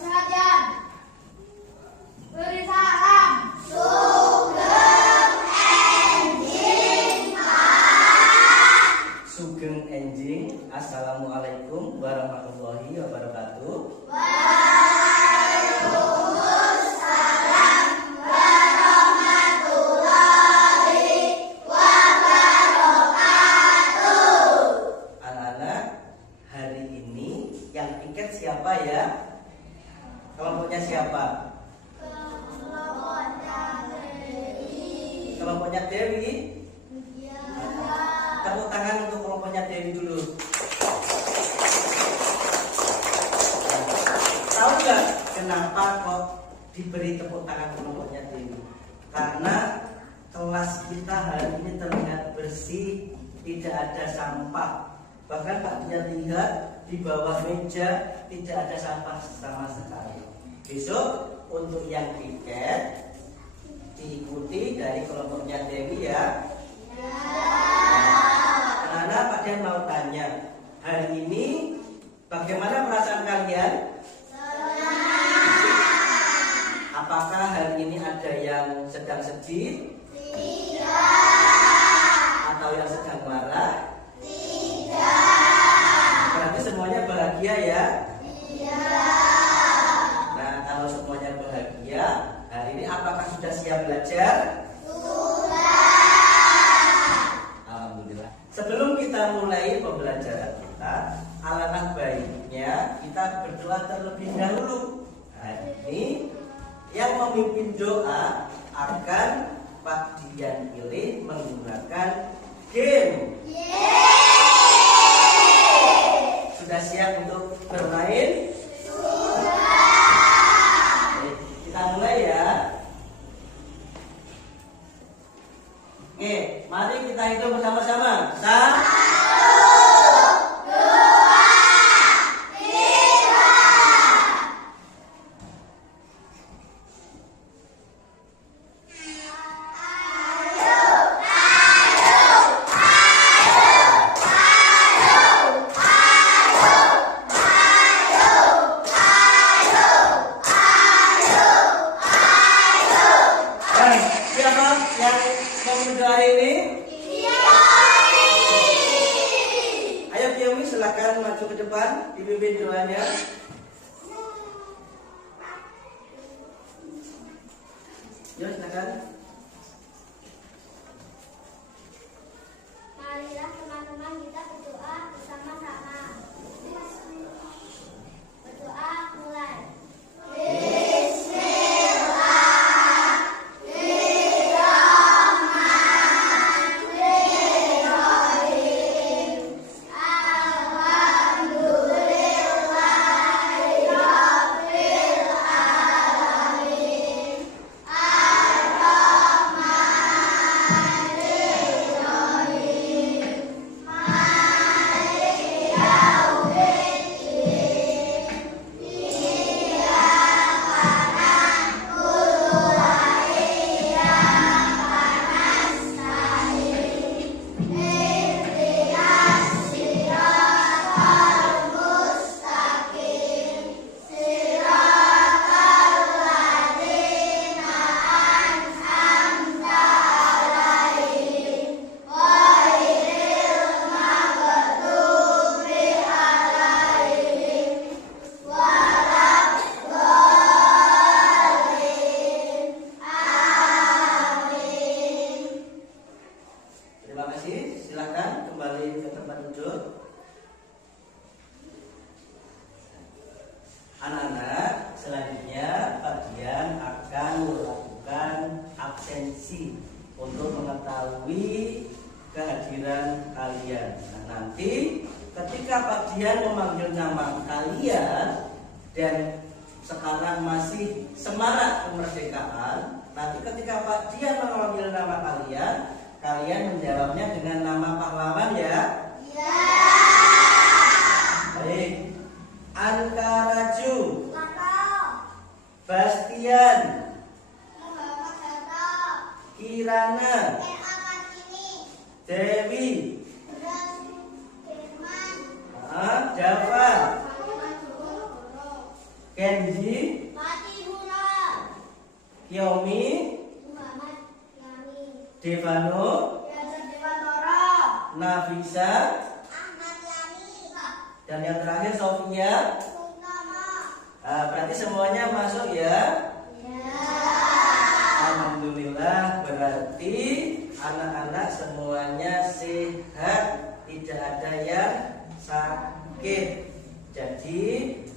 Perhatian, beri salam. Sugeng Enjing, Assalamualaikum warahmatullahi wabarakatuh. Anak-anak, hari ini yang piket siapa ya? Kelompoknya siapa? Kelompoknya Dewi. Tepuk tangan untuk kelompoknya Dewi dulu. Tahu nggak kenapa kok diberi tepuk tangan kelompoknya Dewi? Karena kelas kita hari ini terlihat bersih, tidak ada sampah. Bahkan Pak Dia lihat di bawah meja tidak ada sampah sama sekali. Besok untuk yang piket diikuti dari kelompoknya Dewi ya. Anak-anak, Pak Dian mau tanya, hari ini bagaimana perasaan kalian? Apakah hari ini ada yang sedang sedih? Atau yang sedang marah? Berarti semuanya bahagia ya? Nah, kalau semuanya bahagia, hari ini apakah sudah siap belajar? Alhamdulillah. Sebelum kita mulai pembelajaran kita, alangkah baiknya kita berdoa terlebih dahulu. Hari ini yang memimpin doa akan Pak Dian pilih menggunakan game. Sudah siap untuk bermain? Oke, kita mulai ya. Oke, mari kita hitung bersama-sama. 1, siapa yang mau berdoa ini? Ayo Kiyomi, silakan maju ke depan, dipimpin doanya. Yo, silakan. Marilah teman-teman kita berdoa bersama-sama. Berdoa mulai. Anak-anak, selanjutnya Pak Dian akan melakukan absensi untuk mengetahui kehadiran kalian. Nah, nanti ketika Pak Dian memanggil nama kalian dan sekarang masih semarak kemerdekaan, Nanti ketika Pak Dian mengambil nama kalian, kalian menjawabnya dengan nama pahlawan ya. Ya. Baik. Ankaraju, Lato. Bastian, Muhammad Hatta. Kirana, Kartini. Dewi, Beras. Firman. Jafar, Muhammad Guru. Kenji, Pati Bula. Yomi, Muhammad Yani. Devano, Yazid Dewantara. Nafisa, Ahmad Yani. dan yang terakhir Sofia. Utama. Berarti semuanya masuk ya. Ya. Alhamdulillah, berarti anak-anak semuanya sehat, tidak ada yang sakit. Jadi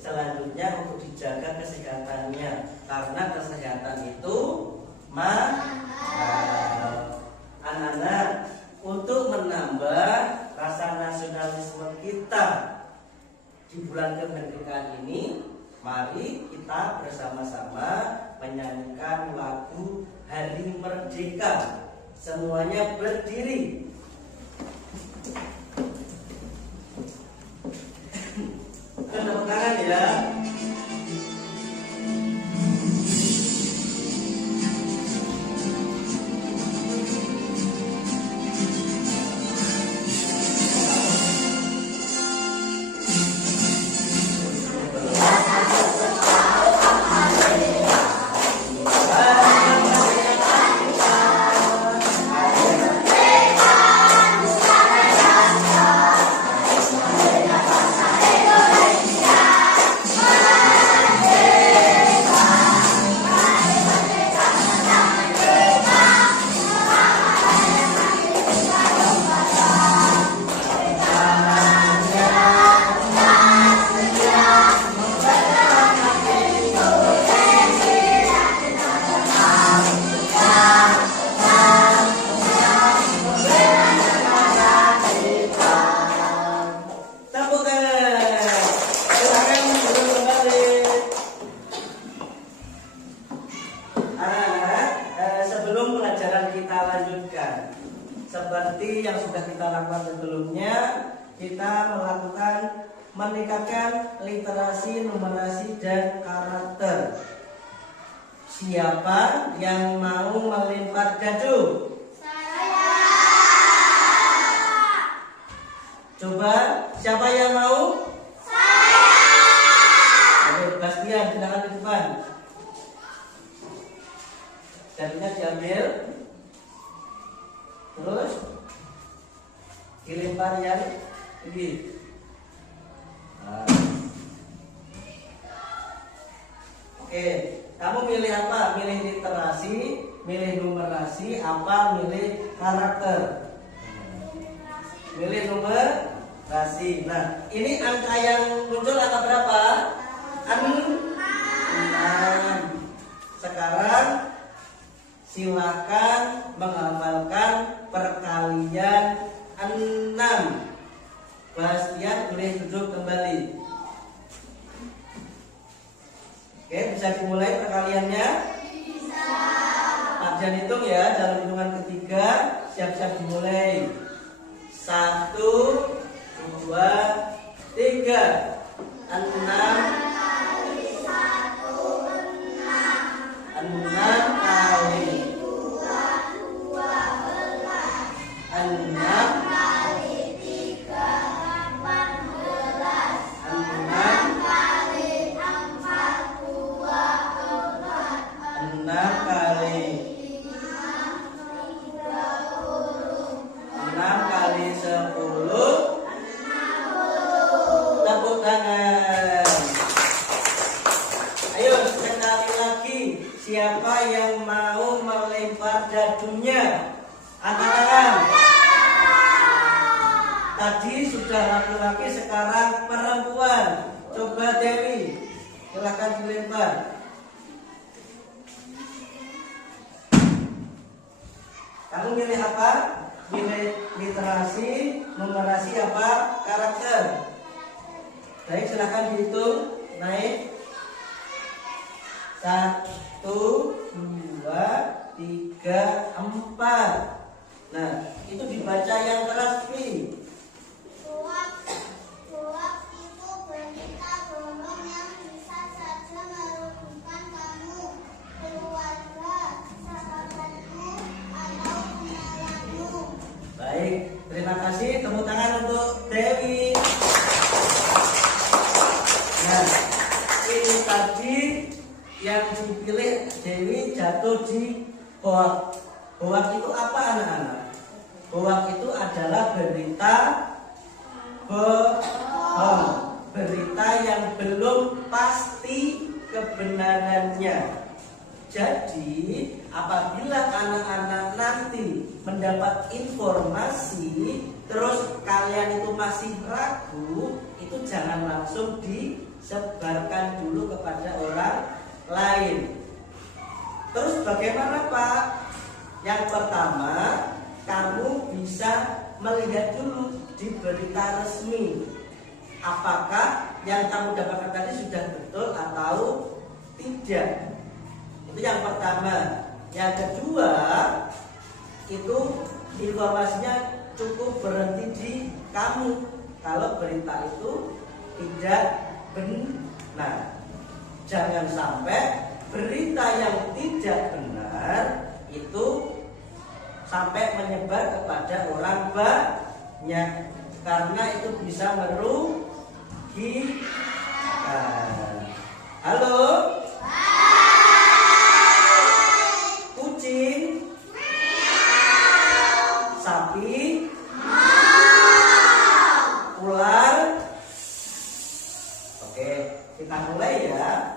selanjutnya untuk dijaga kesehatannya, karena kesehatan itu mahal. Anak-anak, untuk menambah rasa nasionalisme kita di bulan kemerdekaan ini, mari kita bersama-sama menyanyikan lagu Hari Merdeka. Semuanya berdiri. Tepuk tangan ya. Tepuk tangan. Silakan duduk kembali. Anak-anak, sebelum pelajaran kita lanjutkan, seperti yang sudah kita lakukan sebelumnya, kita melakukan meningkatkan literasi, numerasi, dan karakter. Siapa yang mau melempar dadu? Coba, siapa yang mau? Ayo, Bastian, silakan ke depan. Dadunya diambil, terus dilempar yang ini. Oke, kamu milih apa? Milih literasi, milih numerasi, apa milih karakter? Milih numerasi. Nah, ini angka yang muncul angka berapa? 6. Sekarang silakan menghafalkan perkalian 6. Bastian boleh duduk kembali. Oke, bisa dimulai perkaliannya? Bisa. Pak Jan hitung ya, dalam hitungan ketiga, siap-siap dimulai. 1, 2, 3. 6 Kali 1 6. 6 kali 2 12. 6 Kali 3 18. 6 Kali 4 24. 6 kali 6 kali 10. Tepuk tangan. Ayo sekali lagi, siapa yang mau melempar dadunya? Angkat tangan. Tadi sudah laki-laki, sekarang perempuan. Coba Dewi, silahkan dilempar. Kamu milih apa? Milih literasi, numerasi, apa? Karakter. Baik, silahkan dihitung. Naik. 1, 2, 3, 4. Nah, itu dibaca yang keras, Pi. Hoax itu berita bohong yang bisa saja merugikan kamu, keluarga, sahabatmu, atau kenalanmu. Baik, terima kasih. Tepuk tangan untuk Dewi. Nah, ini tadi yang dipilih Dewi jatuh di hoax. Hoax itu apa, anak-anak? Hoax itu adalah berita bohong, berita yang belum pasti kebenarannya. Jadi, apabila anak-anak nanti mendapat informasi, terus kalian itu masih ragu, itu jangan langsung disebarkan dulu kepada orang lain. Terus bagaimana, Pak? Yang pertama, kamu bisa melihat dulu di berita resmi, apakah yang kamu dapatkan tadi sudah betul atau tidak. Itu yang pertama. Yang kedua, itu informasinya cukup berhenti di kamu kalau berita itu tidak benar. Jangan sampai berita yang tidak benar itu sampai menyebar kepada orang banyak, karena itu bisa merugikan. Halo? Kucing? Sapi? Ular? Oke, kita mulai ya.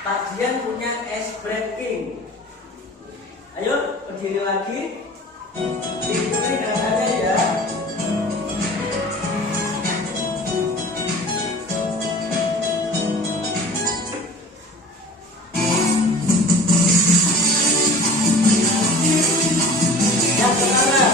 Pak Dian punya ice breaking. Ayo berdiri lagi. Ikuti gerakannya ya. Yang pertama.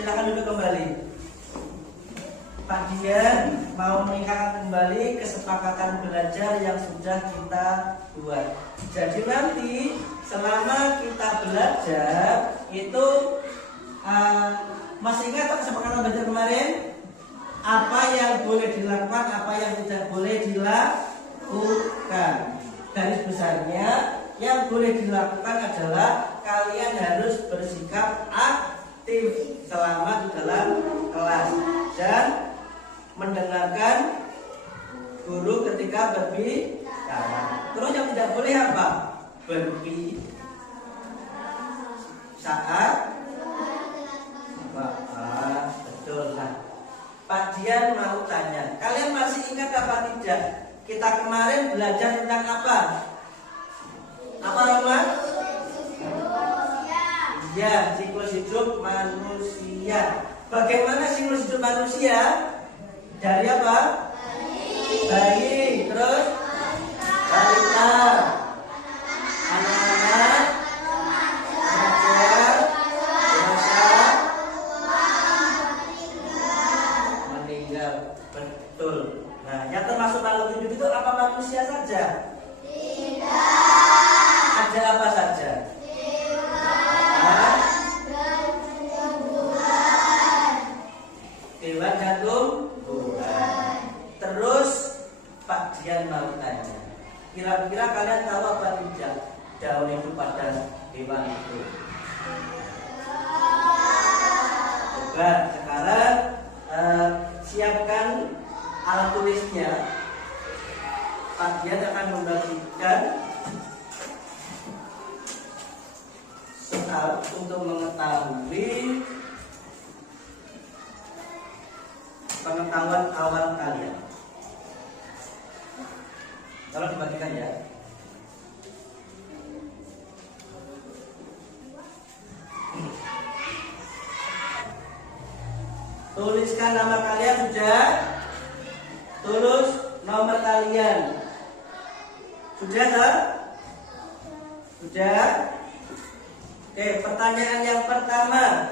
Silakan duduk kembali. Pak Dian mau mengingatkan kembali kesepakatan belajar yang sudah kita buat. Jadi nanti selama kita belajar itu masih ingat kesepakatan belajar kemarin? Apa yang boleh dilakukan, apa yang tidak boleh dilakukan. Garis besarnya yang boleh dilakukan adalah kalian harus bersikap aktif selama di dalam kelas dan mendengarkan guru ketika berbicara. Terus yang tidak boleh apa? Berbicara saat betul. Nah, Pak Dian mau tanya, kalian masih ingat apa tidak? Kita kemarin belajar tentang apa? Apa, Roma? Ya, siklus hidup manusia. Bagaimana siklus hidup manusia? Dari apa? Bayi. Terus? Balita. Anak-anak. Remaja. Dewasa. Meninggal. Betul. Nah, yang termasuk makhluk hidup itu apa manusia saja? Tidak. Ada apa saja? kalian tahu apa tidak daun itu pada hewan itu? Coba sekarang siapkan alat tulisnya. Pak Dian akan membagikan soal untuk mengetahui pengetahuan awal kalian. Tolong dibagikan ya. Tuliskan nama kalian sudah. Tulis nomor kalian. Sudah tak? Sudah? Oke, pertanyaan yang pertama.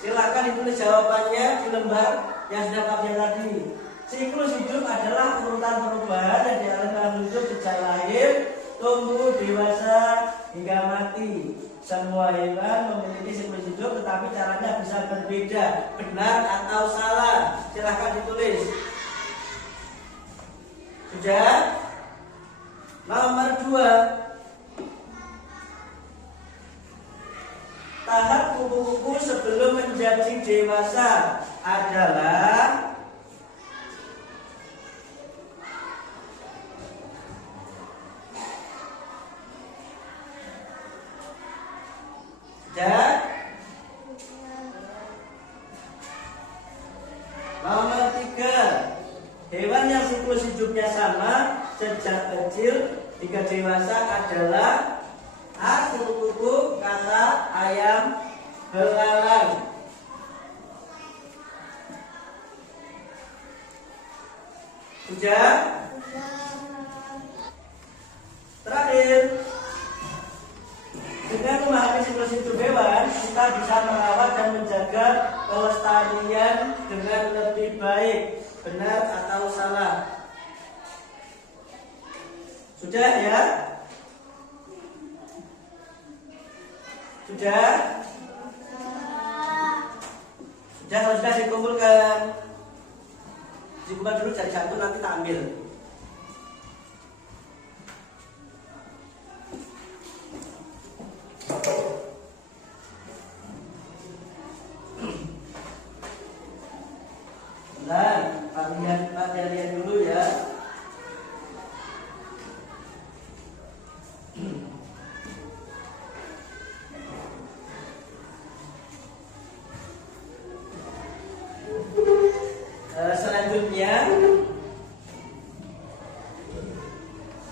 Silakan ditulis jawabannya di lembar yang sudah kami tadi. Siklus hidup adalah urutan perubahan yang dialami dalam hidup sejak lahir, tumbuh, dewasa, hingga mati. Semua hewan memiliki siklus hidup, tetapi caranya bisa berbeda. Benar atau salah? Silakan ditulis. Sudah? Nomor 2. Tahap kupu-kupu sebelum menjadi dewasa adalah nomor 3. Hewan yang siklus hidupnya sama sejak kecil hingga dewasa adalah A. Kupu-kupu, kata, ayam, belalang. Sudah? Terakhir, dengan memahami siklus hidup hewan, kita bisa merawat dan menjaga kelestarian dengan lebih baik. Benar atau salah? Sudah ya? Sudah? Sudah, kalau sudah dikumpulkan. Dikumpulkan dulu jadi satu, nanti tak ambil. Nah, kalian lihat dulu ya. Selanjutnya,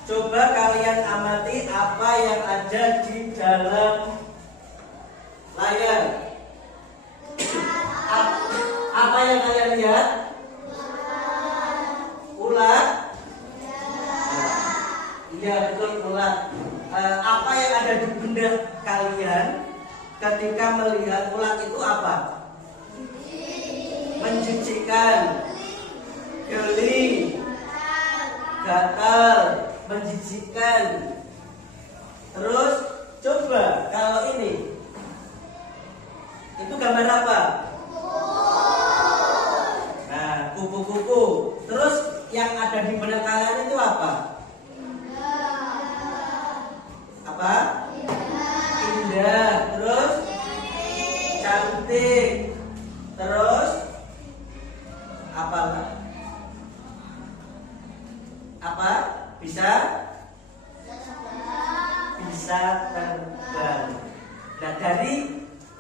coba kalian amati apa yang ada di dalam layar. Apa yang kalian lihat? Ulat. Iya, betul, ulat. Apa yang ada di benak kalian ketika melihat ulat itu apa? Menjijikkan, geli, gatal, menjijikkan. Terus coba kalau ini, itu gambar apa? Nah, kupu-kupu. Terus yang ada di benak kalian itu apa? Apa? Indah. Terus cantik. Terus apa? Apa? Bisa terbang. Nah, dari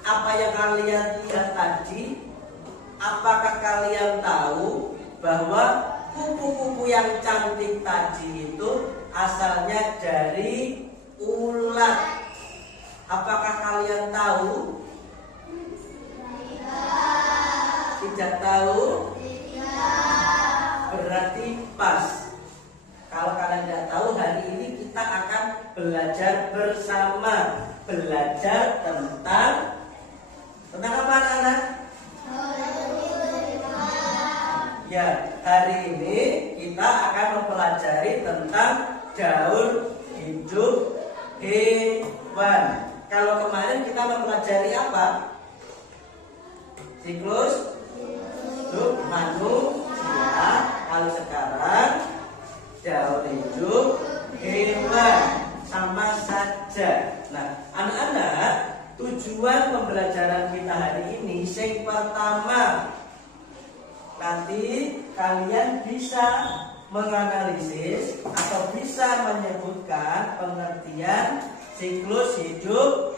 apa yang kalian lihat tadi, apakah kalian tahu bahwa kupu-kupu yang cantik tadi itu asalnya dari ulat? Apakah kalian tahu? Tidak tahu? Berarti pas. Kalau kalian tidak tahu, hari ini kita akan belajar bersama. Belajar tentang apa, anak-anak? Ya, hari ini kita akan mempelajari tentang daur hidup hewan. Kalau kemarin kita mempelajari apa? Siklus hidup manusia. Kalau sekarang daur hidup hewan. Sing pertama, nanti kalian bisa menganalisis atau bisa menyebutkan pengertian siklus hidup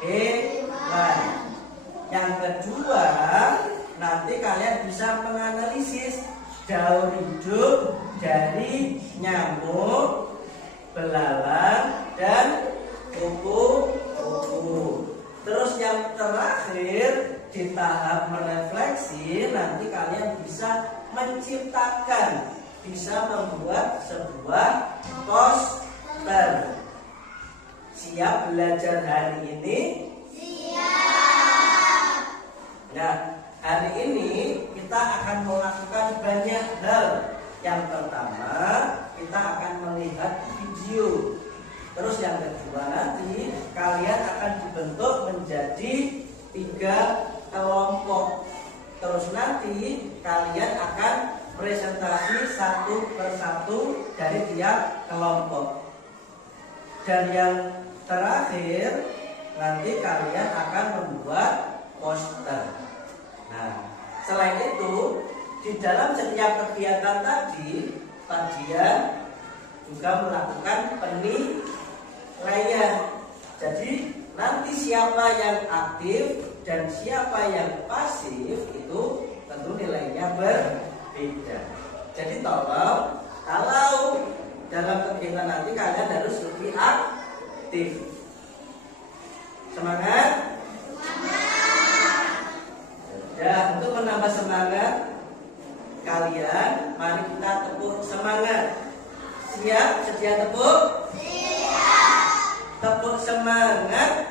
hewan. Yang kedua, nanti kalian bisa menganalisis daur hidup dari nyamuk, belalang, dan kupu-kupu. Terus yang terakhir, di tahap merefleksi, nanti kalian bisa menciptakan, bisa membuat sebuah poster. Siap belajar hari ini? Siap. Nah, hari ini kita akan melakukan banyak hal. Yang pertama, kita akan melihat video. Terus yang kedua, nanti kalian akan dibentuk menjadi 3 kelompok. Terus nanti kalian akan presentasi satu persatu dari tiap kelompok. Dan yang terakhir, nanti kalian akan membuat poster. Nah, selain itu, di dalam setiap kegiatan tadi, kalian juga melakukan penilaian. Jadi nanti siapa yang aktif dan siapa yang pasif itu tentu nilainya berbeda. Jadi tolong, kalau dalam kegiatan nanti kalian harus lebih aktif. Semangat? Ya, untuk menambah semangat kalian, mari kita tepuk semangat. Siap? Sedia tepuk? Siap. Tepuk semangat.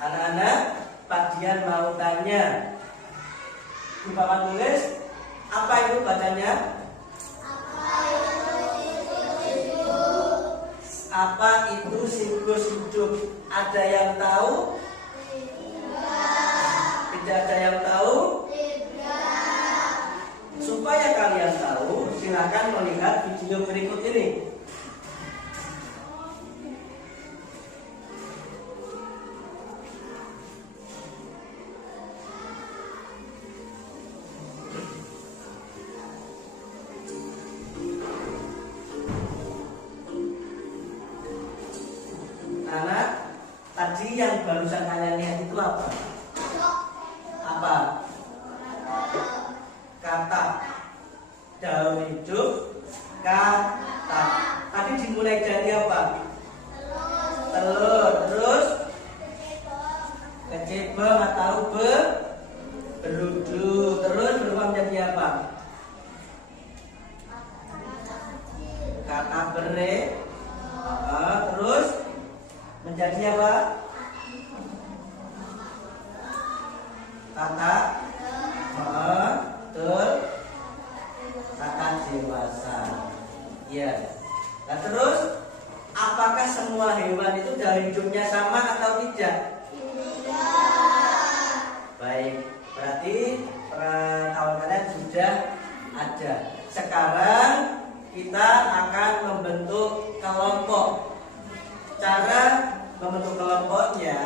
Anak-anak, Pak Dian mau tanya. Di papan tulis, apa itu bacanya? Apa itu siklus hidup? Ada yang tahu? Tidak ada yang tahu? Supaya kalian tahu, silakan melihat video berikut ini. Anak, tadi yang barusan kalian lihat itu apa? Apa? Kata. Daur hidup kata. Tadi dimulai dari apa? Telur. Terus kecebong atau berudu. Terus berubah menjadi apa? Kata bere. Terus menjadi apa? Kata betul. Kata dewasa. Ya. Nah terus, apakah semua hewan itu dari hidupnya sama atau tidak? Tidak. Baik, berarti pengetahuan kalian sudah ada. Sekarang kita akan membentuk kelompok. Cara membentuk kelompoknya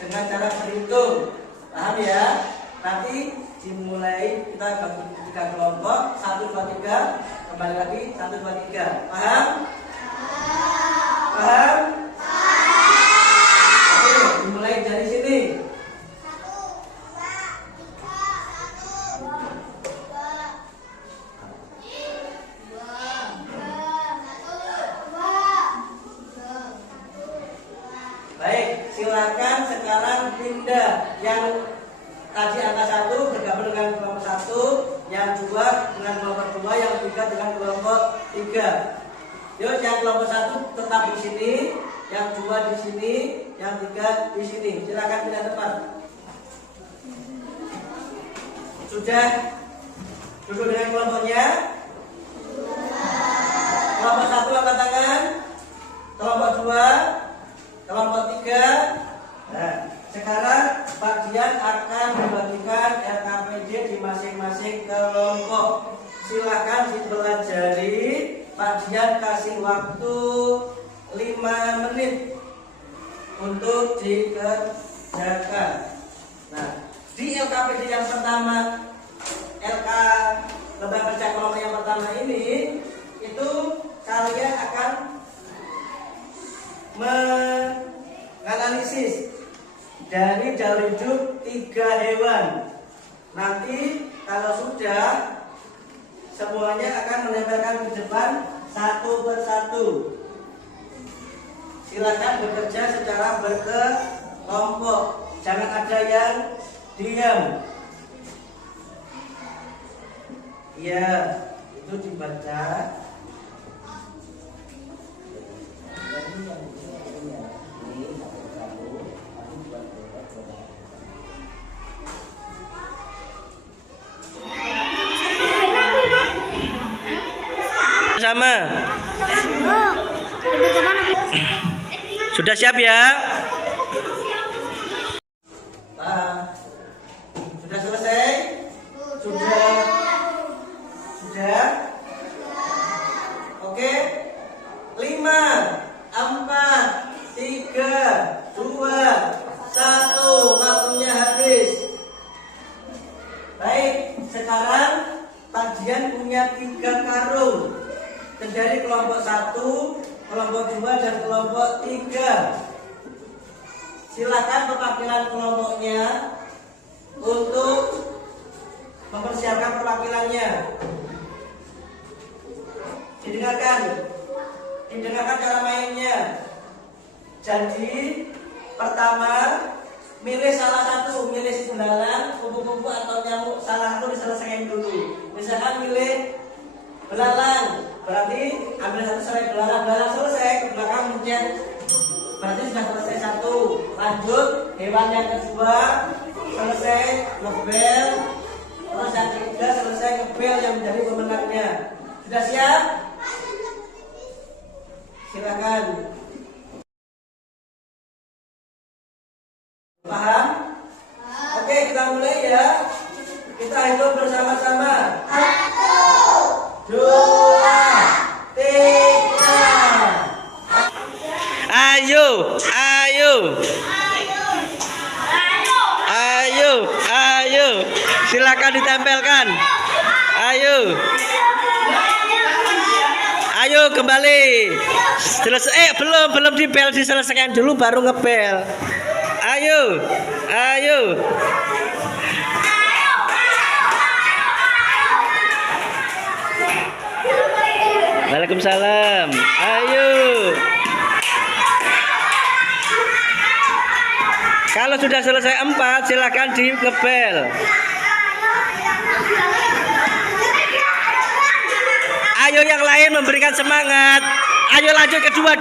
dengan cara berhitung. Paham ya? Nanti dimulai kita bagi 3 kelompok, 1, 2, 3. Kembali lagi 1, 2, 3. Paham? Paham? Oke, dimulai dari sini. 1, 2, 3. Baik, silakan sekarang pindah. Yang tadi angka 1 bergabung dengan kelompok 1, yang 2 dengan kelompok 2, yang 3 dengan kelompok 3. Yuk, yang kelompok 1 tetap di sini, yang 2 di sini, yang 3 di sini. Silakan pindah tempat. Sudah duduk dengan kelompoknya? Kelompok 1 angkat tangan. Kelompok 2, kelompok 3. Nah, sekarang Pak Dian akan membagikan RKPD di masing-masing kelompok. Silakan dipelajari Pak Dian kasih waktu 5 menit untuk dikerjakan. Nah, di LKPD yang pertama, LK lembaga kerja kelompok yang pertama ini, itu kalian akan menganalisis dari jalur hidup 3 hewan. Nanti kalau sudah, semuanya akan menempelkan ke depan satu persatu. Silakan bekerja secara berkelompok, jangan ada yang diam. Ya, itu dibaca. Sama. Sudah siap ya? Sudah selesai? Sudah? Oke. 5, 4, 3, 2, 1. Waktunya habis. Baik, sekarang Pak Dian punya 3 karung. Dari kelompok 1, kelompok 2, dan kelompok 3. Silakan perwakilan kelompoknya untuk mempersiapkan perwakilannya. Didengarkan cara mainnya. Jadi pertama, milih salah satu, milih si belalang, kupu-kupu atau nyamuk, salah satu diselesaikan dulu. Misalkan milih belalang, berarti ambil satu selesai belalang selesai, ke belakang mencet, berarti sudah selesai 1. Lanjut, hewan yang kedua selesai ngebel, terus yang ketiga selesai ngebel yang menjadi pemenangnya. Sudah siap? Silakan. Paham? Oke, kita mulai ya. Kita hitung bersama-sama. 1, 2, 3. Ayo. Silakan ditempelkan. Ayo kembali. Selesai. Belum dibel, diselesaikan dulu baru ngebel. Ayo. Waalaikumsalam. Ayo. Kalau sudah selesai 4, silakan di ngebel. Ayo yang lain memberikan semangat. Ayo lanjut kedua.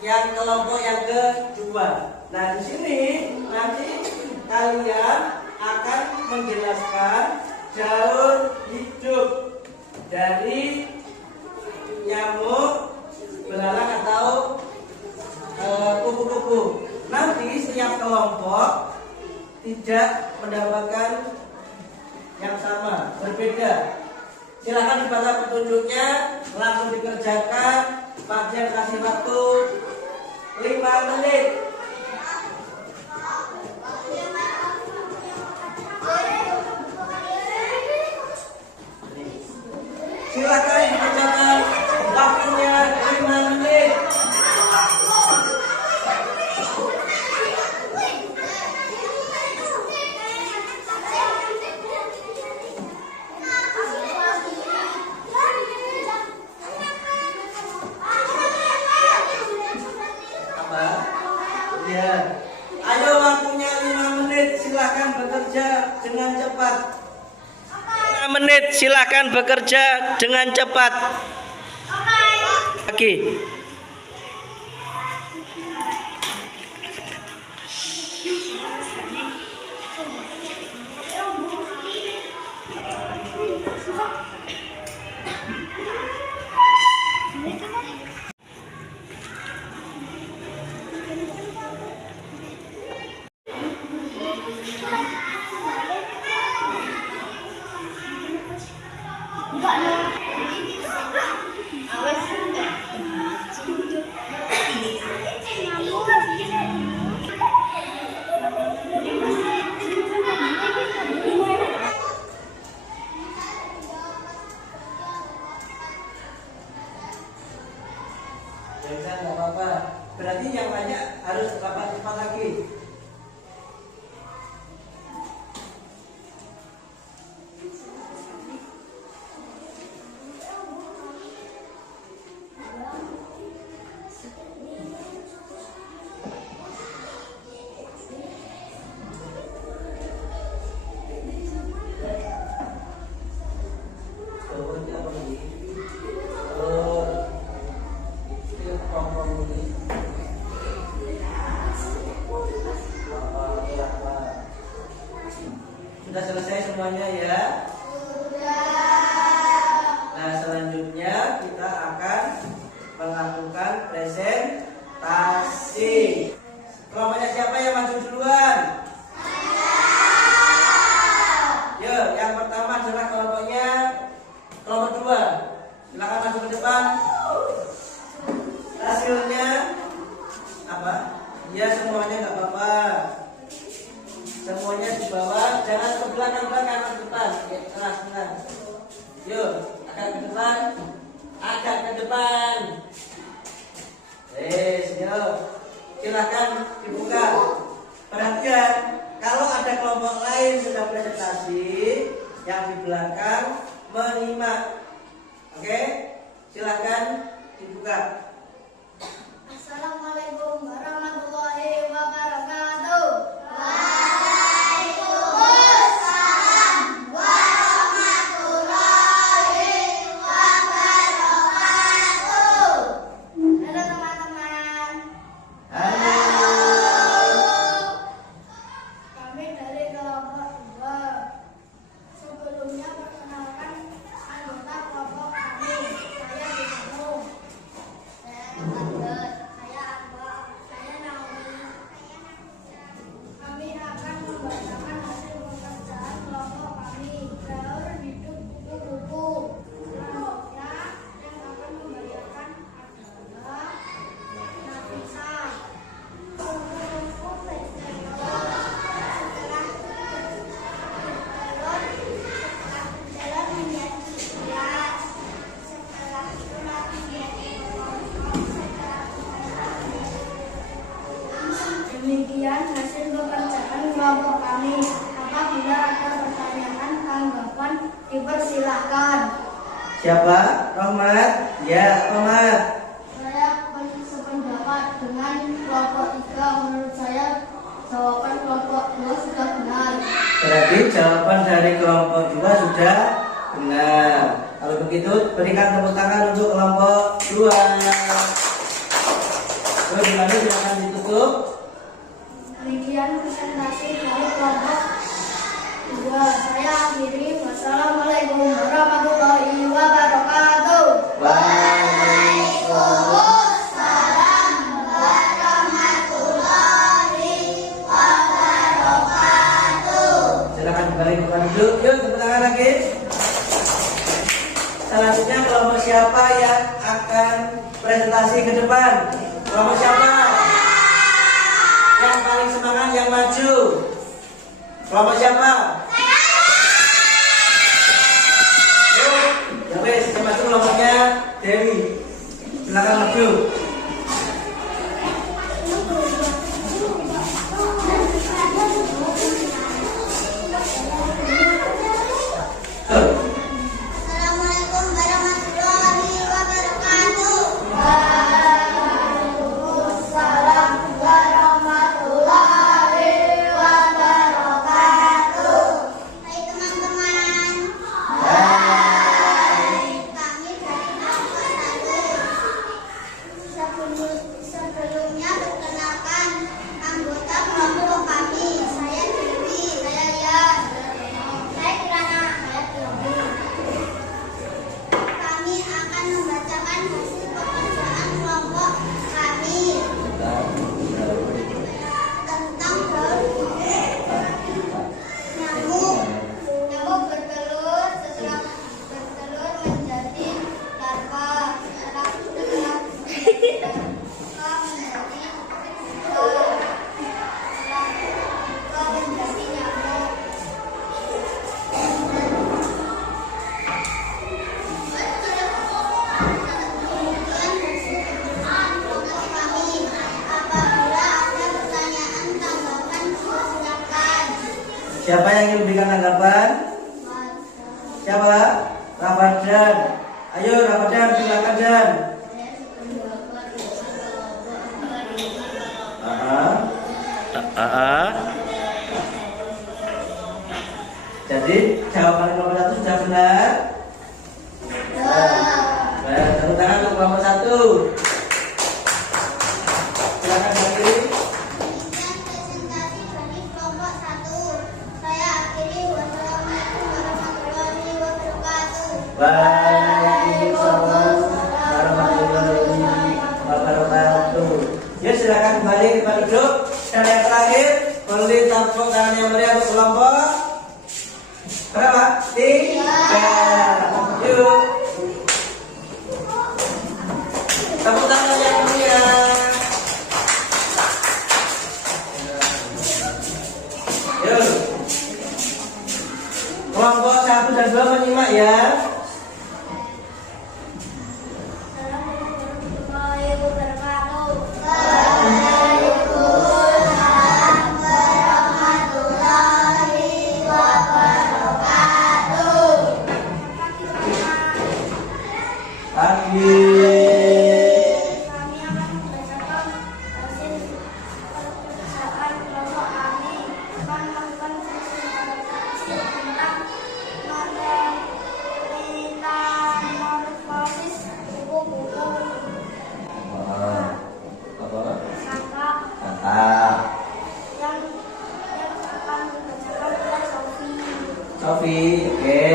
yang kelompok yang kedua. Nah, di sini nanti kalian akan menjelaskan jalur hidup dari nyamuk, belalang atau kupu-kupu. Nanti setiap kelompok tidak mendapatkan yang sama, berbeda. Silakan dibaca petunjuknya, langsung dikerjakan. Pak Jen kasih waktu 5 menit. Silakan dikerjakan, waktunya 5 menit. Ya. Ayo waktunya 5 menit, silahkan bekerja dengan cepat. 5 menit, silahkan bekerja dengan cepat. Oke. Nggak apa-apa. Berarti yang banyak harus dapat cepat lagi. Sudah selesai semuanya ya? Nah, selanjutnya kita akan melakukan presentasi. Kelompoknya siapa yang maju duluan? Yuk, yang pertama adalah kelompoknya kelompok 2. Silakan masuk ke depan. Hasilnya apa? Ya, semuanya nggak apa-apa. Semuanya di bawah, jangan ke belakang-belakang, ke depan. Ya, tenang. Yuk, agak ke depan. Agak ke depan. Yuk. Silahkan dibuka. Perhatian, kalau ada kelompok lain sudah presentasi, yang di belakang menyimak. Oke? Silahkan dibuka. Assalamualaikum warahmatullahi wabarakatuh. Demikian hasil pekerjaan kelompok kami. Apabila ada pertanyaan, tanggapan, dipersilahkan. Siapa? Rahmat? Ya, Rahmat. Saya sependapat dengan kelompok 3. Menurut saya jawaban kelompok 2 sudah benar. Berarti jawaban dari kelompok 2 sudah benar. Kalau begitu, berikan tepuk tangan untuk kelompok 2. Terus dilanjut, jangan ditutup. Demikian presentasi dari kelompok 2. Saya akhiri. Wassalamualaikum warahmatullahi wabarakatuh. Waalaikumsalam warahmatullahi wabarakatuh. Silakan kembali ke duduk. Yuk, tepuk tangan lagi. silakan presentasi ke depan. Kelompok siapa? Yang paling semangat yang maju. Kelompok siapa? Ya wes, yang maju kelompoknya Dewi. Silakan maju. Assalamualaikum warahmatullahi wabarakatuh. Waalaikumsalam warahmatullahi wabarakatuh. Hai teman-teman. Hai. Kami dari kelompok 1. Sebelumnya perkenalkan anggota kelompok kami. Saya Dewi, saya Yan, saya Kirana, saya Tiongkok. Kami akan membacakan hasil pekerjaan kelompok kami tentang nyamuk. Nyamuk bertelur, setelah bertelur menjadi larva. Setelah menjadi larva menjadi nyamuk. Apabila ada pertanyaan, tanggapan, silakan. Siapa yang ingin memberikan tanggapan? Siapa? Ramadan. Ayo Ramadan, silakan Dan. Jadi jawaban kelompok 1 sudah benar. Baik, tepuk tangan untuk kelompok 1. Silakan Dewi. Demikian presentasi dari kelompok 1. Saya akhiri. Wassalamualaikum warahmatullahi wabarakatuh. Waalaikumsalam warahmatullahi wabarakatuh. Ya silakan kembali ke tempat duduk. Dan yang terakhir, boleh tepuk tangan yang meriah untuk kelompok berapa? 3. Yuk. Tepuk tangan yang meriah. Yuk. Kelompok 1 dan 2 menyimak ya. Assalamualaikum warahmatullahi wabarakatuh. Waalaikumsalam warahmatullahi wabarakatuh. Pagi. Kami akan membacakan hasil pekerjaan kelompok kami. Akan melakukan presentasi tentang metamorfosis kupu-kupu kakak yang akan dibacakan oleh Sofi. Oke.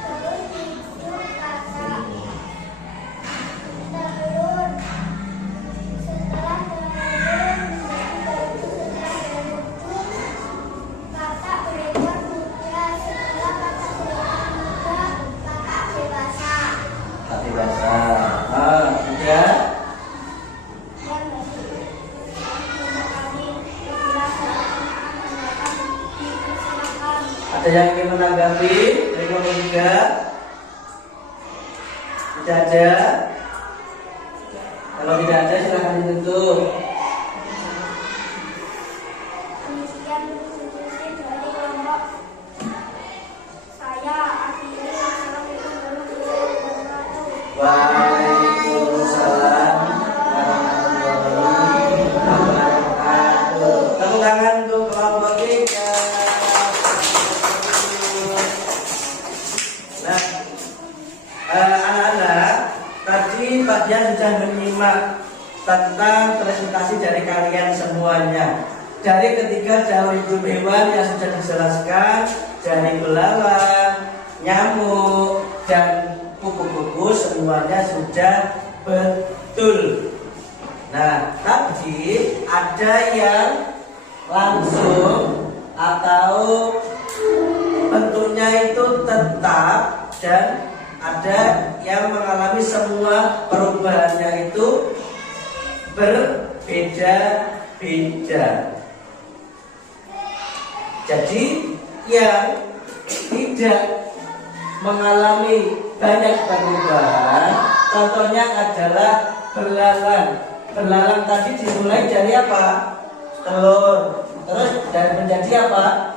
Telur hidup kakak. Telur setelah kakak berekor muda. Setelah kakak berekor muda, kakak dewasa. Hati bahasa. Sudah. Dan kelompok kami penjelasan akan dipersilakan. Ada yang ingin menanggapi dari kelompok 3? Tidak ada. Kalau tidak ada silakan ditutup. Demikian presentasi dari kelompok saya. Akhiri. Assalamualaikum warahmatullahi wabarakatuh. Waalaikumsalam warahmatullahi wabarakatuh. Tepuk tangan untuk kelompok 3. Nah, anak-anak, tadi Pak Dian sudah menyimak tentang presentasi dari kalian semuanya. Dari ketiga jauh hidup hewan yang sudah dijelaskan, dari belalang, nyamuk, dan kupu-kupu semuanya sudah betul. Nah, tadi ada yang langsung atau bentuknya itu tetap dan ada yang mengalami semua perubahannya itu berbeda-beda. Jadi yang tidak mengalami banyak perubahan, contohnya adalah belalang. Belalang tadi dimulai dari apa? Telur. Terus dan menjadi apa?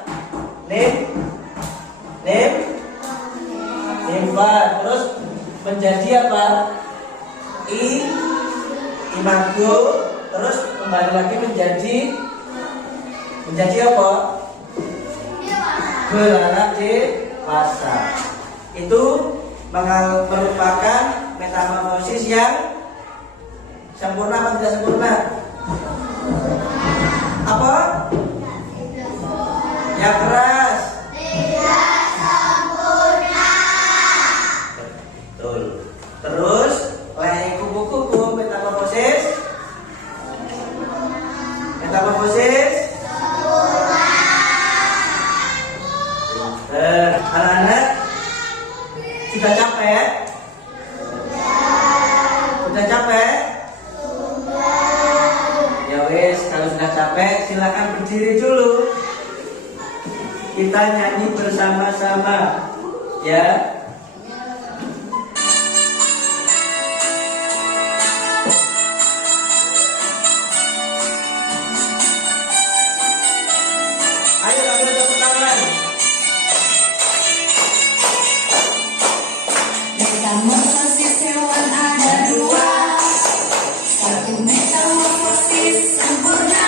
Nimfa. Terus menjadi apa? Imago. Terus kembali lagi menjadi apa? Belalang dewasa. Itu merupakan metamorfosis yang sempurna atau tidak sempurna? Apa? Yang keras. Tidak sempurna. Betul. Terus kupu-kupu metamorfosis. Anak-anak sudah capek? Sudah capek? Ya wes, kalau sudah capek silakan berdiri dulu. Kita nyanyi bersama-sama, ya. Ayo ambil tepuk tangan. Metamorfosis hewan ada dua. Satu metamorfosis sempurna,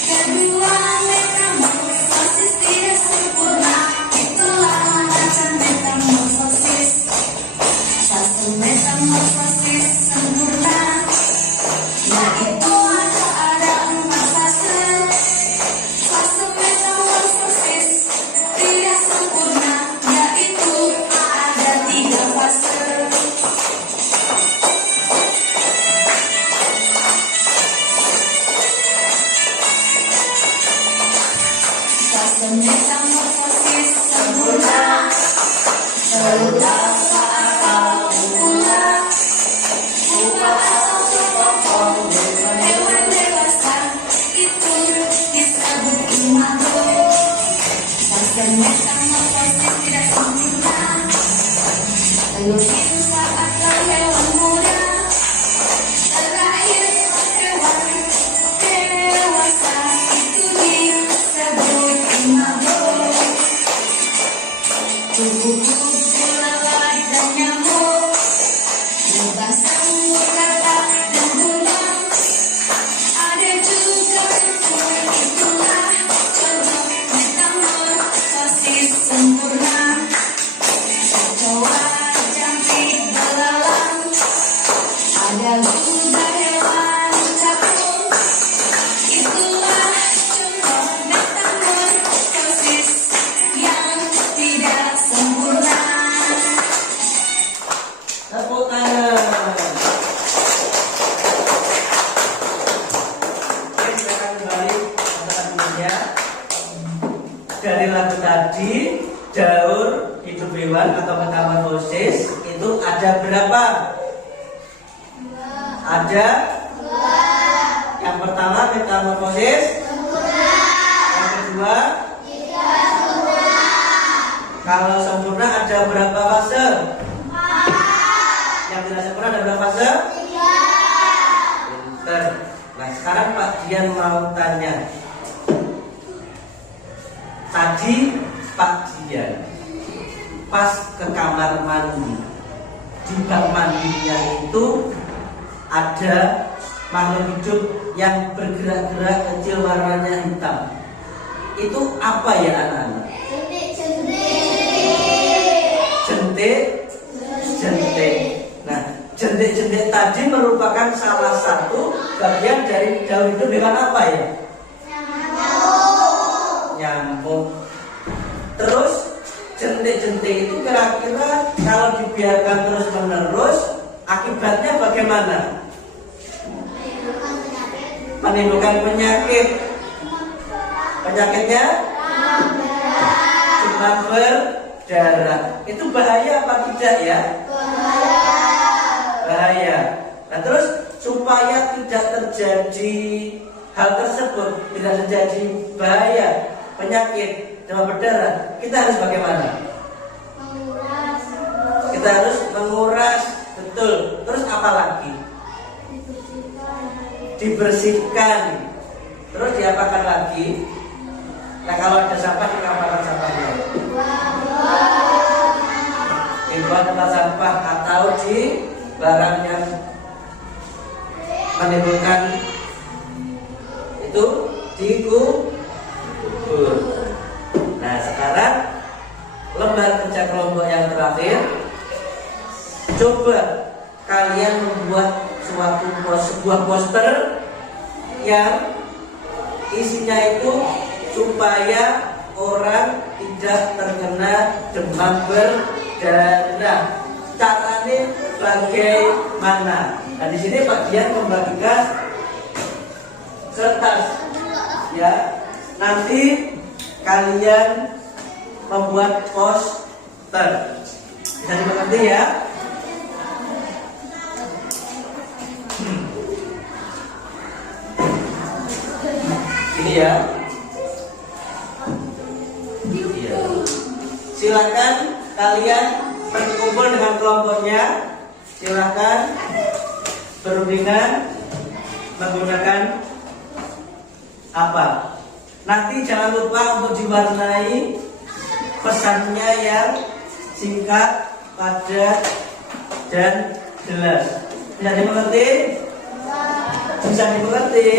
kedua metamorfosis tidak sempurna. Itulah macam metamorfosis. Satu metamorfosis sempurna, yaitu ada 4 fase. Fase metamorfosis tidak sempurna, yaitu ada 3 fase. Fase metamorfosis sempurna, berulang atau pulang, pupa atau sepotong hewan dewasa, itu disebut imago. Fase metamorfosis tidak sempurna, telur hinsa atau hewan muda, terakhir hewan dewasa, itu disebut imago. Kupu-kupu, lalat dan nyamuk, lubang semut, katak dan bulan, ada juga kumpul. Itulah contoh metamorfosis sempurna. Kecoa, jampit, belalang, ada juga hewan capung. Itulah contoh metamorfosis yang tidak sempurna. Tepuk tangan. Oke, silakan kembali teman-teman ya. Dari lagu tadi, Daur Hidup Hewan atau Metamorfosis itu ada berapa? Ada? Yang pertama metamorfosis. Yang kedua? Kalau sempurna ada berapa fase? Yang tidak sempurna ada berapa fase? Pinter. Nah sekarang Pak Dian mau tanya. Tadi Pak Dian pas ke kamar mandi, di bak mandinya itu ada makhluk hidup yang bergerak-gerak kecil warnanya hitam. Itu apa ya anak-anak? Jentik. Nah, jentik-jentik tadi merupakan salah satu bagian dari daur hidup hewan apa ya? Nyamuk. Terus jentik-jentik itu kira-kira kalau dibiarkan terus-menerus akibatnya bagaimana? Menimbulkan penyakit. Penyakitnya cuma darah. Itu bahaya apa tidak ya? Bahaya. Nah terus supaya tidak terjadi hal tersebut, tidak terjadi bahaya penyakit demam berdarah, kita harus bagaimana? Menguras. Kita harus menguras, betul. Terus apa lagi? Dibersihkan. Terus diapakan lagi? Nah kalau ada sampah, diapakan sampahnya? Dibuang tempat sampah atau di barang yang menimbulkan itu dikubur. Nah sekarang lembar kerja kelompok yang terakhir, coba kalian membuat sebuah poster yang isinya itu supaya orang tidak terkena demam berdarah. Caranya bagaimana? Nah di sini Pak Dian membagikan kertas, ya. Nanti kalian membuat poster. Bisa dimengerti ya? Ini ya. Iya. Silakan kalian berkumpul dengan kelompoknya. Silakan berundingan menggunakan apa? Nanti jangan lupa untuk diwarnai pesannya yang singkat, padat, dan jelas. Bisa dimengerti? Bisa dimengerti?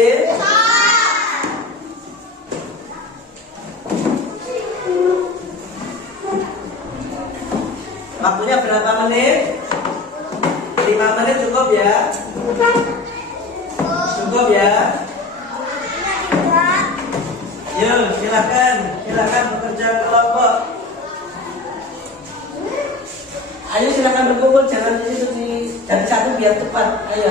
Waktunya berapa menit? 5 menit cukup ya? Cukup ya? Yuk silakan bekerja kelompok. Ayo silakan berkumpul, jangan di situ jadi satu biar cepat. Ayo.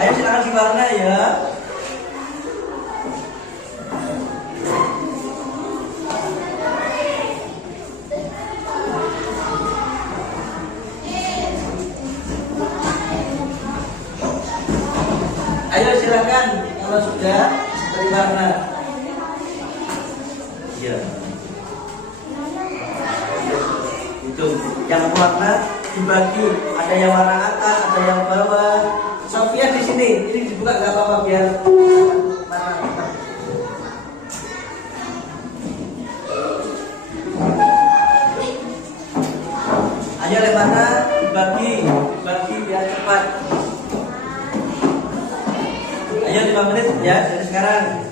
Ayo silakan diwarna ya. Ayo silakan kalau sudah beri warna. Iya. Itu yang warna dibagi, ada yang warna atas, ada yang bawah. Sofia di sini, ini dibuka nggak apa-apa biar mana. Ayo lemana dibagi biar cepat. Ayo 5 menit ya dari sekarang.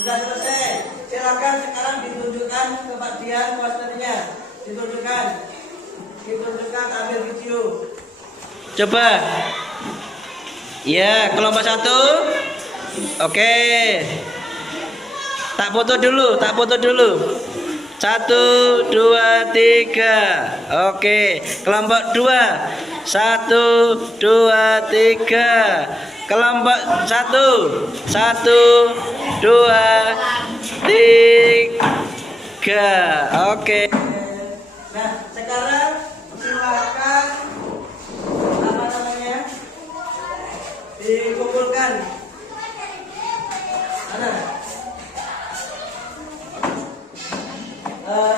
Sudah selesai. Silakan sekarang ditunjukkan ke Pak Dian posternya. Ditunjukkan ambil video. Coba. Ya, kelompok 1. Oke. Tak foto dulu. 1, 2, 3. Oke. Kelompok 2. 1, 2, 3. Kelompok 1, 2, 3. Oke. Nah, sekarang silakan apa namanya? dikumpulkan. Mana?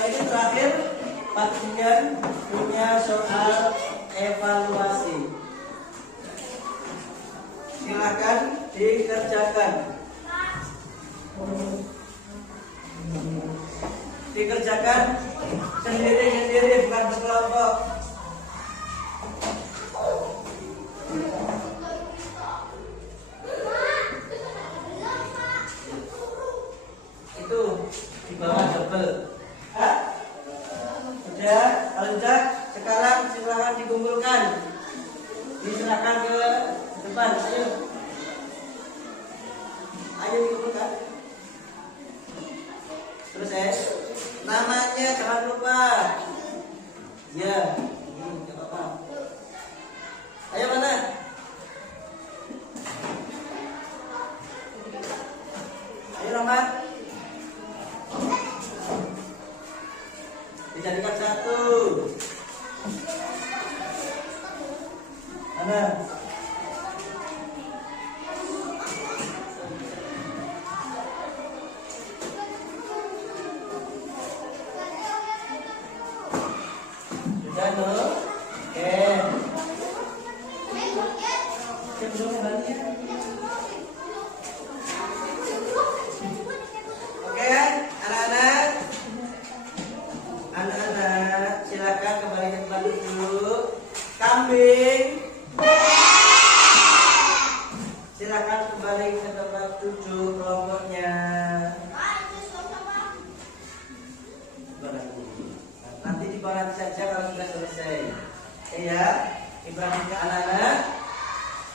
Ini terakhir bagian punya soal evaluasi. Silakan dikerjakan. Dikerjakan sendiri-sendiri, bukan berkelompok. Itu di bawah double. Hah? Sudah, kalau sudah, sekarang silakan dikumpulkan. Diserahkan ke depan. Ayo. Ayo dikumpulkan. Terus namanya jangan lupa. Ya, ini enggak apa-apa. Ayo mana? Ayo Rahmat. Dijadikan satu. Mana? Sudah tuh? Oke. Oke, anak-anak. Anak-anak, silakan kembali ke tempat duduk. Kambing. Silakan kembali ke tempat duduk kelompoknya. Nanti dibalas saja kalau sudah selesai. Ya, ibaratnya anak-anak,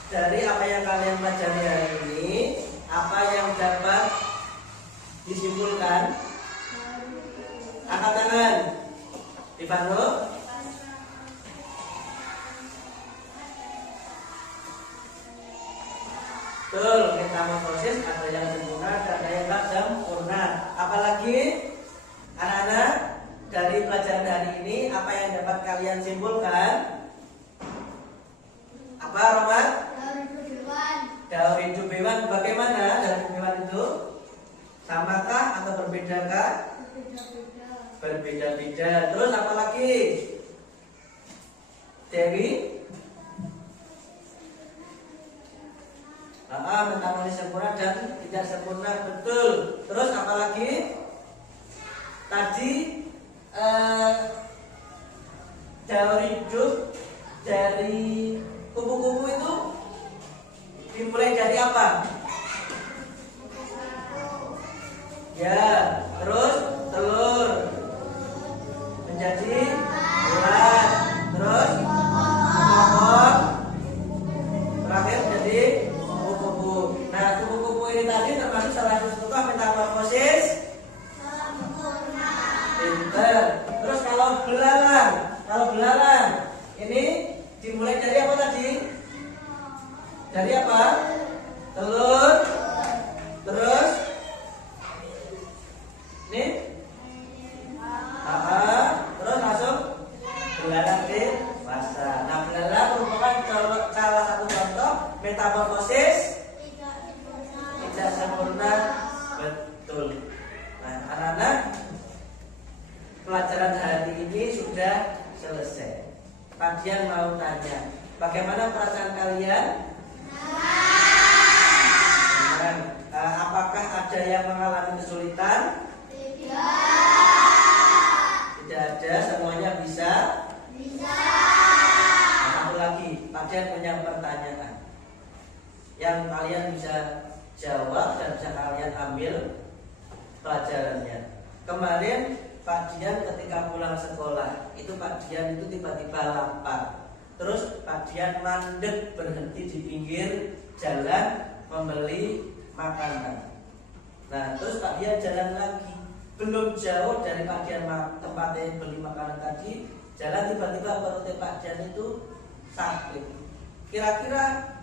dari apa yang kalian pelajari hari ini, apa yang dapat disimpulkan? Angkat tangan. Dibantu. Betul, metamorfosis ada yang sempurna, ada yang tak sempurna. Apalagi anak-anak, dari pelajaran hari ini apa yang dapat kalian simpulkan? Apa, Roman? Daur hidup hewan bagaimana dalam hidup hewan itu? Samakah atau berbedakah? Berbeda-beda. Terus apa lagi? Dewi? Metamorfosis sempurna dan tidak sempurna, betul. Terus apa lagi? Tadi daur hidup dari kupu-kupu itu dimulai dari apa? Ya, terus telur menjadi bulan, terus kokok, terakhir jadi kupu-kupu. Nah, kupu-kupu ini tadi termasuk salah satu contoh metamorfosis pinter. Terus kalau belalang ini dimulai dari apa tadi? Dari apa? Telur, terus ini terus langsung belalang dewasa. Nah, belalang merupakan salah satu contoh metamorfosis tidak sempurna, betul. Nah, anak-anak, pelajaran hari ini sudah selesai. Kalian mau tanya, bagaimana perasaan kalian? Apakah ada yang mengalami kesulitan? Tidak ada, semuanya bisa? Nah, satu lagi, kalian punya pertanyaan yang kalian bisa jawab dan bisa kalian ambil pelajarannya. Kemarin Pak Dian ketika pulang sekolah, itu Pak Dian itu tiba-tiba lapar. Terus Pak Dian mandek berhenti di pinggir jalan membeli makanan. Nah, terus Pak Dian jalan lagi. Belum jauh dari Pak Dian tempatnya beli makanan tadi, jalan tiba-tiba perutnya Pak Dian itu sakit. Kira-kira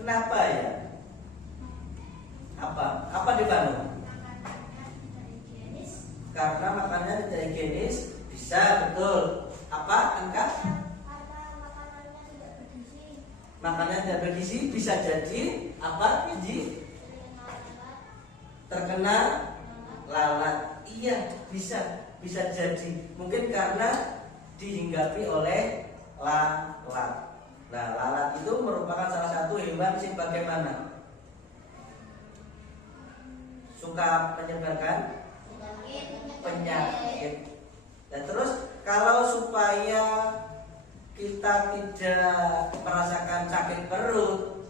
kenapa ya? Apa di Bandung? Karena makanannya tidak higienis, bisa, betul. Apa, angkat? Makanannya tidak bergizi, bisa jadi apa biji? Terkena lalat. Iya, bisa jadi. Mungkin karena dihinggapi oleh lalat. Nah, lalat itu merupakan salah satu hewan yang bagaimana? Suka menyebarkan penyakit. Dan terus kalau supaya kita tidak merasakan sakit perut,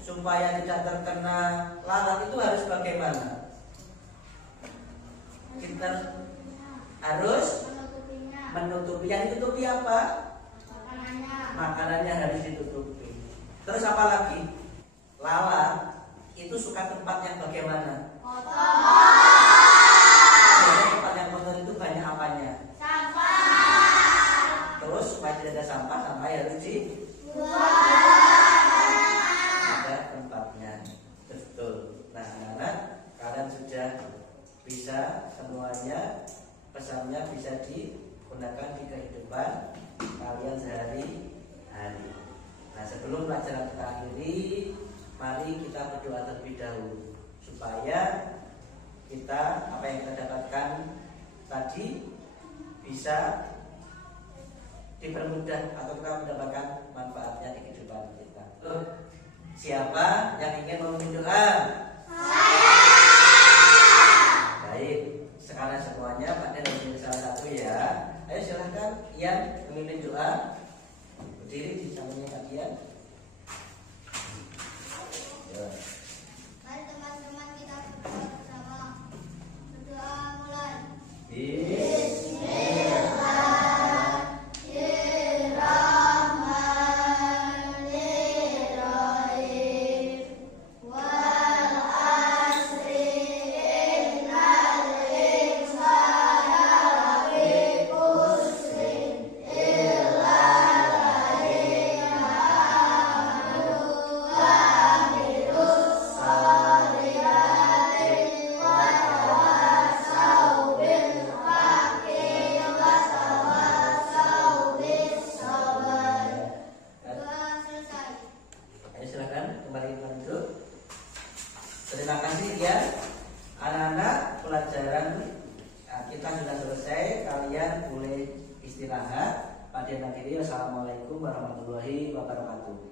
supaya tidak terkena lalat itu harus bagaimana? Kita harus menutupi. Yang ditutupi apa? Makanannya harus ditutupi. Terus apa lagi? Lalat itu suka tempat yang bagaimana? Tempat yang kotor itu banyak apanya? Terus supaya tidak ada sampah harus ada tempatnya. Betul. Nah, anak-anak, kalian sudah bisa semuanya, pesannya bisa digunakan di kehidupan kalian sehari-hari. Nah, sebelum pelajaran kita akhiri, mari kita berdoa terlebih dahulu supaya kita apa yang kita dapatkan tadi bisa dipermudah atau kita mendapatkan manfaatnya di kehidupan kita. Siapa yang ingin memimpin doa? Saya. Baik, sekarang semuanya pada memimpin salah satu ya. Ayo silahkan yang memimpin doa berdiri di sampingnya kalian. Mari teman-teman kita berdoa bersama. Berdoa mulai. Terima kasih ya anak-anak, pelajaran kita sudah selesai. Kalian boleh istirahat. Pada akhirnya, wassalamualaikum warahmatullahi wabarakatuh.